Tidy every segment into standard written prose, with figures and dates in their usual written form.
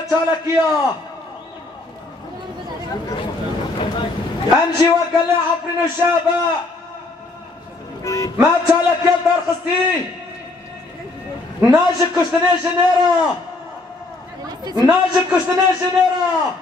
ما تشالكيا امشي وقال عفرين الشابة ما تشالكيا دار خستي ناجك كشتني جنيرة ناجك كشتني جنيرة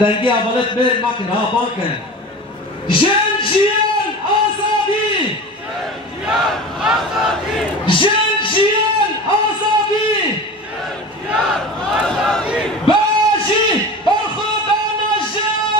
دنگی اولت بر مکن ها بانکن جنجیان آزادی جنجیان آزادی باجی برخوبان جن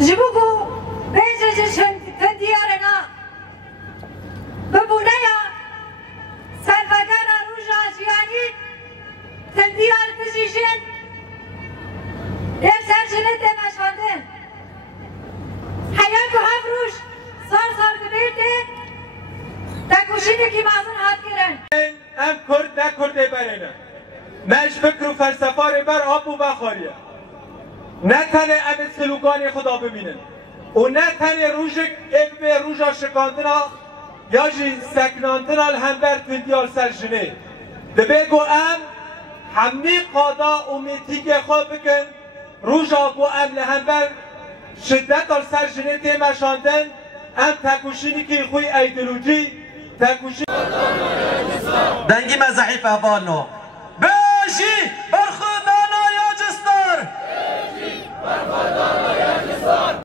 جبوكو بيجي تنديارنا ببونيا سالفاقانا روجا جياني تنديار تجيجين يمسال جنة مشاندين حياتو هفروش صار قبيلتين تاكوشيني كي معظن هات كرن ام كرد نكرد برنا مش فكر و فلسفه بر آب و بخاریه نه تنه ام سلوکان خدا ببینن و نه تنه روژا شکاندنا یا جی سکناندنا الهمبر تندیال سرجنه دبیگو ام همه قادا و میتیک خواب بکن روژا گو ام لهمبر شدت al سرجنه تیمشاندن ام تکوشینی که خوی ایدولوژی تکوشی دنگی مزحیف احوالنو باشی برخو